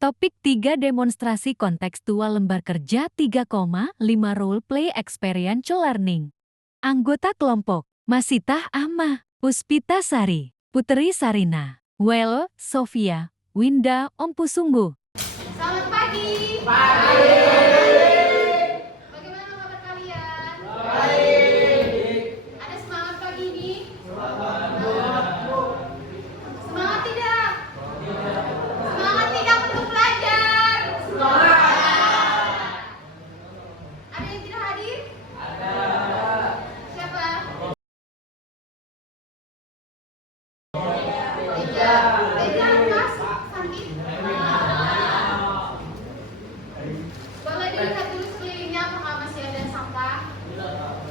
Topik 3 demonstrasi kontekstual lembar kerja 3,5 Role Play Experiential Learning. Anggota kelompok, Masitah Ahmah, Puspita Sari, Putri Sarina, Wel, Sofia, Winda, Ompusungguh. Selamat pagi. Pagi. Bagaimana kabar kalian? Baik. Ada semangat pagi ini? Semangat. Semangat tidak? Semangat tidak untuk belajar? Semangat. Ada yang tidak hadir? Ada. Siapa? Tiga. Tiga, Mas. Sakit. Boleh dilihat dulu sekelilingnya apakah masih ada sampah?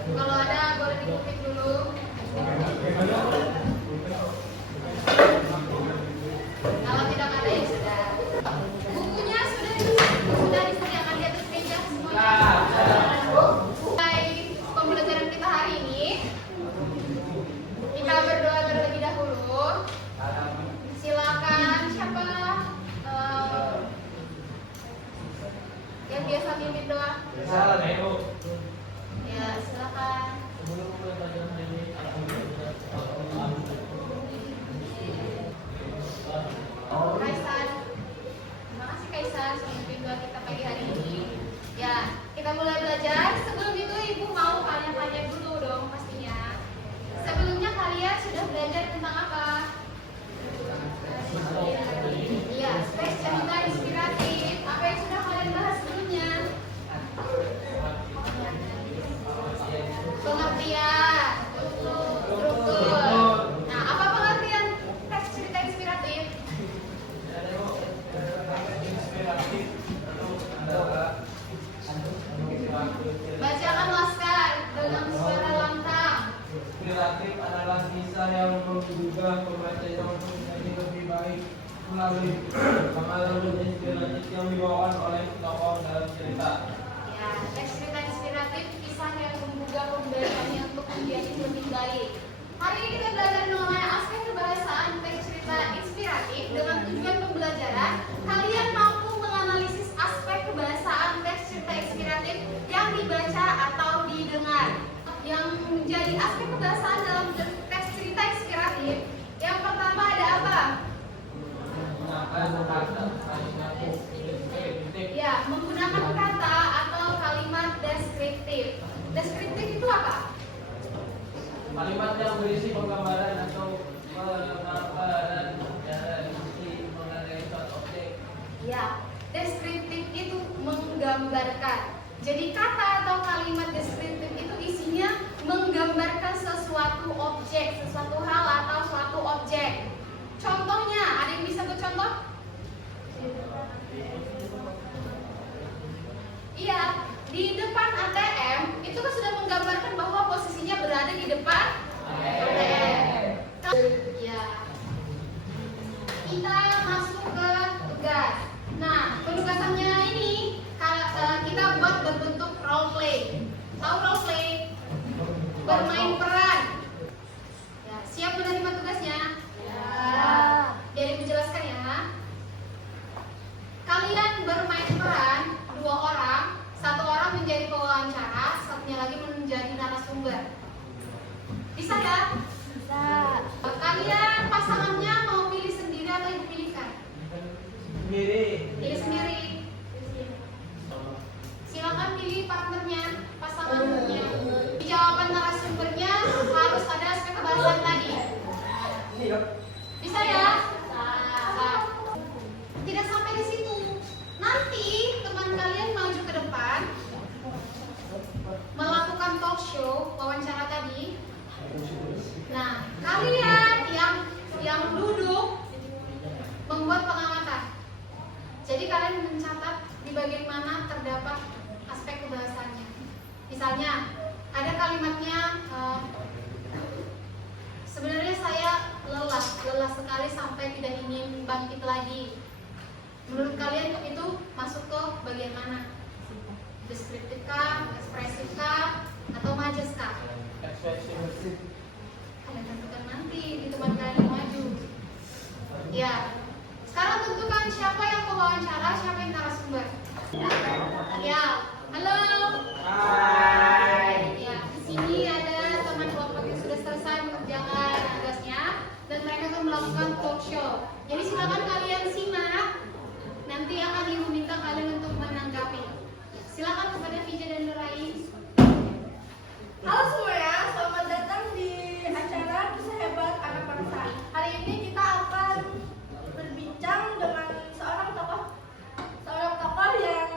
Kalau ada, boleh dikutip dulu. Kalau tidak ada, ya sudah. Bukunya sudah disediakan di atas meja semuanya. Mulai pembelajaran kita hari ini, kita berdoa terlebih dahulu. Silakan siapa yang biasa mimpin doa? Salam. Ya, silakan. Kaisan. Terima kasih Kaisan sudah memimpin doa kita pagi hari ini. Ya, kita mulai belajar. Sebelum itu Ibu mau tanya-tanya dulu dong pastinya. Sebelumnya kalian sudah belajar tentang apa? Iya, space cerita inspiratif. Apa yang sudah kalian bahas sebelumnya? Pengertian, struktur. Nah, apa pengertian teks cerita inspiratif? Bacakan Laskar dengan suara lantang. Inspiratif adalah kisah yang menggugah pembacanya untuk menjadi lebih baik melalui pengalaman inspiratif yang dibawakan oleh tokoh dalam cerita. Ya, teks cerita inspiratif kisah yang menggugah pembacanya untuk menjadi lebih baik. Hari ini kita belajar mengenai aspek kebahasaan teks cerita inspiratif. Dengan tujuan pembelajaran, kalian mampu menganalisis aspek kebahasaan teks cerita inspiratif yang dibaca atau didengar. Yang menjadi aspek kebahasaan dalam teks cerita inspiratif, yang pertama ada apa? Menggunakan kata kalimat deskriptif. Ya, menggunakan kata atau kalimat deskriptif. Deskriptif itu apa? Kalimat yang berisi penggambaran atau pemaparan secara rinci mengenai suatu objek. Ya, deskriptif itu menggambarkan. Jadi kata atau kalimat deskriptif itu isinya menggambarkan sesuatu objek, sesuatu hal atau suatu objek. Contohnya, ada yang bisa bercontoh? Iya, di depan ATM itu kan sudah menggambarkan bahwa posisinya berada di depan ATM. Ya. Kita masuk ke tugas. Nah, penugasannya ini kita buat berbentuk role play. Tahu role play? Bermain peran. Ya, siap menerima tugasnya? Ya. Jadi menjelaskan ya. Kalian bermain peran dua orang, satu orang menjadi pewawancara, satunya lagi menjadi narasumber. Bisa ya? Bisa. Kalian pasangannya mau pilih sendiri atau ibu pilihkan? Sendiri. Pilih sendiri. Silakan pilih partnernya, pasangannya. Di jawaban narasumbernya harus ada aspek kebahasaan tadi. Bisa ya? Nah, tidak sampai di situ. Nanti teman kalian maju ke depan, melakukan talk show, wawancara tadi. Nah, kalian yang duduk membuat pengamatan. Jadi kalian mencatat di bagian mana terdapat aspek kebahasaannya. Misalnya, ada kalimatnya, sebenarnya saya lelah sekali sampai tidak ingin bangkit lagi. Menurut kalian itu masuk ke bagian mana? Deskriptif kah, ekspresif kah, atau majas kah? Ekspresif. Kalian tentukan nanti di teman kalian yang maju. Ya, Sekarang tentukan siapa yang pewawancara, siapa yang narasumber. Ya, halo. Hai. Ya, di sini ada teman kelompok yang sudah selesai mengerjakan tugasnya dan mereka akan melakukan talk show. Jadi silakan kalian simak. Nanti akan ibu minta kalian untuk menanggapi. Silakan kepada Vija dan Nurain. Halo semuanya, selamat datang di acara Kisah Hebat Anak Bangsa. Hari ini kita akan berbincang dengan seorang tokoh yang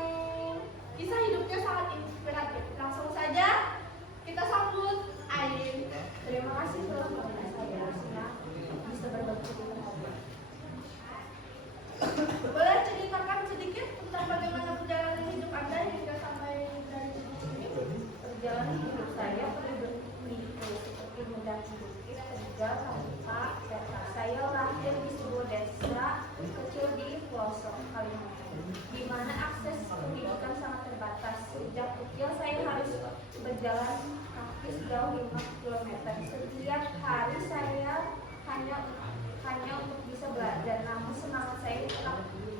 kisah hidupnya sangat inspiratif. Langsung saja kita sambut Ain. Terima kasih telah mengundang saya. Senang bisa berbagi dengan Boleh ceritakan sedikit tentang bagaimana perjalanan hidup Anda hingga sampai dari titik ini? Perjalanan hidup saya begitu seperti mendaki bukit, terjal, tanpa peta. Saya lahir di sebuah desa kecil di pelosok Kalimantan, di mana akses pendidikan sangat terbatas. Sejak kecil saya harus berjalan kaki sejauh 5 km. Setiap hari saya hanya untuk bisa belajar, namun semangat saya tetap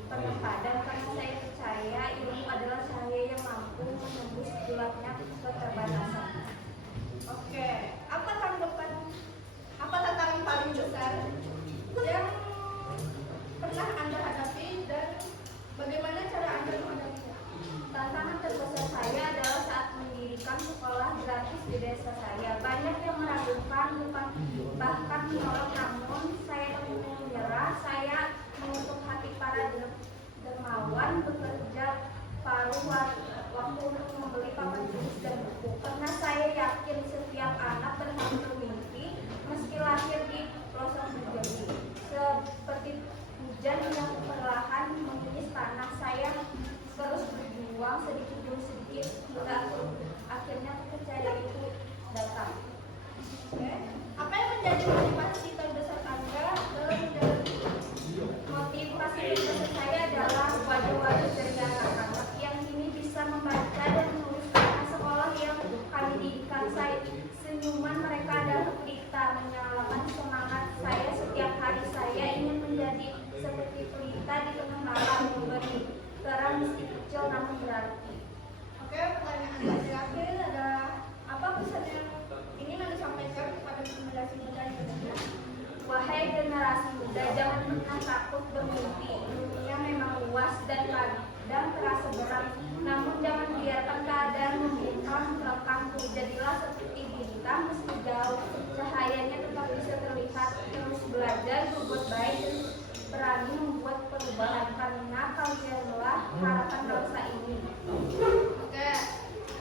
pernah padam karena saya percaya ilmu adalah cahaya yang mampu menembus gelapnya keterbatasan. Oke, apa tantangan paling besar yang pernah Anda hadapi dan bagaimana cara Anda menghadapinya? Tantangan terbesar saya adalah saat mendirikan sekolah gratis di desa saya. Banyak yang meragukan, bahkan menolak, namun saya tak mau menyerah. Saya mengutuk hati para dermawan, bekerja paruh waktu untuk membeli papan tulis dan buku. Karena saya yakin setiap anak berhak bermimpi, meski lahir di pelosok negeri. Seperti hujan yang perlahan mengiris tanah, saya terus berjuang sedikit demi sedikit hingga akhirnya kepercayaan itu datang. Oke, apa yang menjadi motivasi terbesar Anda dalam menjalani Motivasi terbesar saya adalah wajah-wajah dari anak-anak yang kini bisa membaca dan menulis karena sekolah yang kami didikan. Saya senyuman mereka adalah pelita menyalakan semangat saya setiap hari. Saya ingin menjadi seperti pelita di tengah malam, memberi terang meski kecil namun berarti. Oke, pertanyaan saya terakhir adalah apa pesan yang ingin Anda sampaikan kepada generasi muda Indonesia? Wahai generasi muda, jangan pernah takut bermimpi. Dunia memang luas dan kadang terasa berat, namun jangan biarkan keadaan membungkam melengkapmu. Jadilah seperti bintang, meski jauh cahayanya tetap bisa terlihat. Terus belajar, berbuat baik, dan berani membuat perubahan, karena kalianlah harapan bangsa ini. Oke,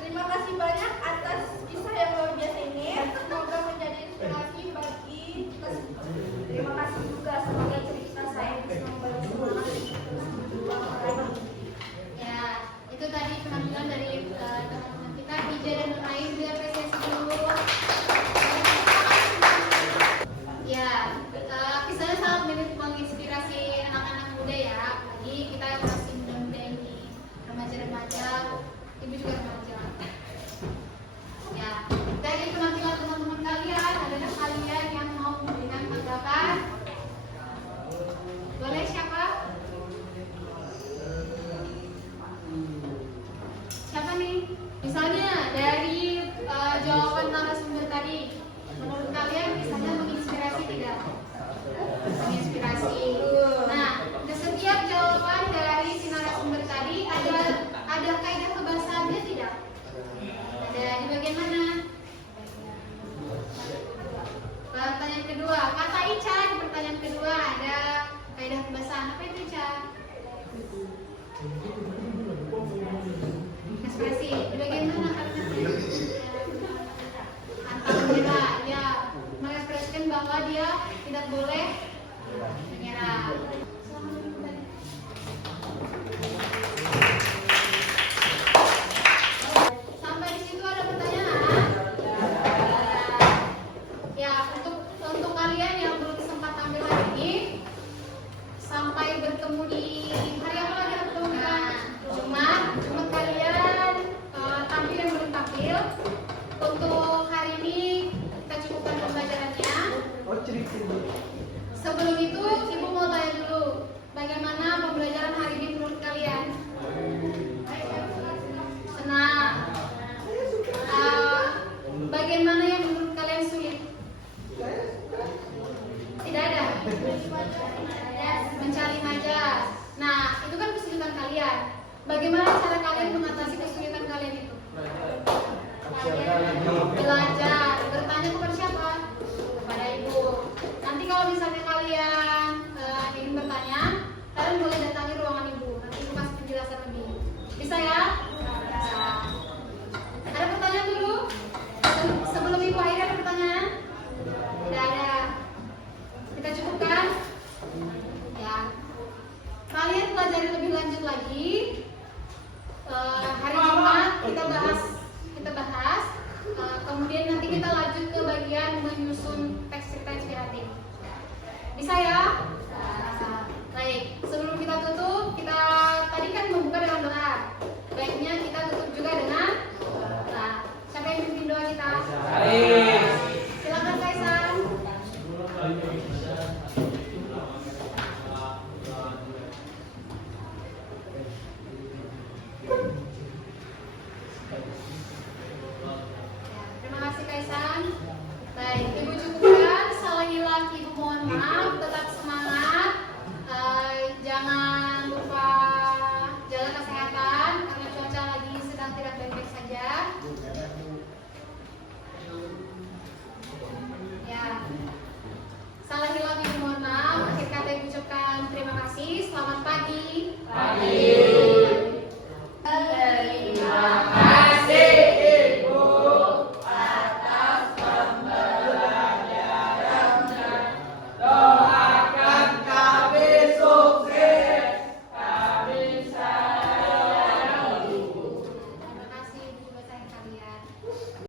terima kasih banyak atas kisah yang luar biasa ini. Semoga menjadi inspirasi bagi kita semua. Terima kasih juga, semoga cerita saya bisa memberi semangat untuk terus berjuang lagi. Ya, itu tadi penampilan dari teman-teman kita Vija dan Nurain. Biar apresiasi dulu. Ya, kisahnya sangat menginspirasi anak-anak muda ya. Apalagi kita masih muda-muda ini, remaja-remaja. Bagaimana cara kalian mengatasi kesulitan kalian itu? Belajar. Belajar.